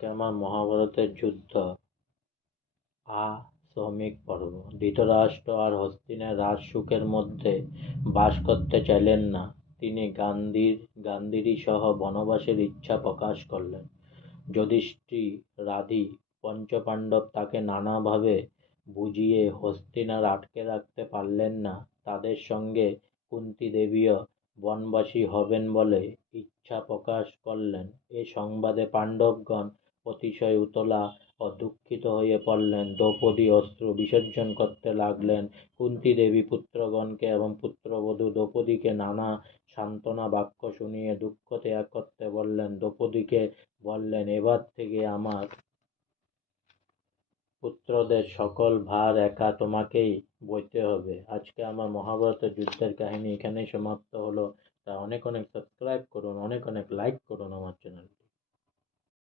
আজকে আমার মহাভারতের যুদ্ধ শ্রমিক পর্ব। ধৃতরাষ্ট্র আর হস্তিনের রাজসুখের মধ্যে বাস করতে চাইলেন না। তিনি গান্ধারী সহ বনবাসের ইচ্ছা প্রকাশ করলেন। যুধিষ্ঠির, রাধি, পঞ্চপাণ্ডব তাকে নানাভাবে বুঝিয়ে হস্তিনার আটকে রাখতে পারলেন না। তাদের সঙ্গে কুন্তী দেবীও বনবাসী হবেন বলে ইচ্ছা প্রকাশ করলেন। এ সংবাদে পাণ্ডবগণ অতিশয় উতলা ও দুঃখিত হয়ে পড়লেন। দ্রৌপদী অশ্রু বিসর্জন করতে লাগলেন। কুন্তী দেবী পুত্রগণকে এবং পুত্রবধূ দ্রৌপদীকে নানা সান্ত্বনা বাক্য শুনিয়ে দুঃখ ত্যাগ করতে বললেন। দ্রৌপদীকে বললেন, এবার থেকে আমার পুত্রদের সকল ভার একা তোমাকেই বইতে হবে। আজকে আমার মহাভারতের যুদ্ধের কাহিনী এখানেই সমাপ্ত হলো। তা অনেক অনেক সাবস্ক্রাইব করুন, অনেক অনেক লাইক করুন আমার চ্যানেল।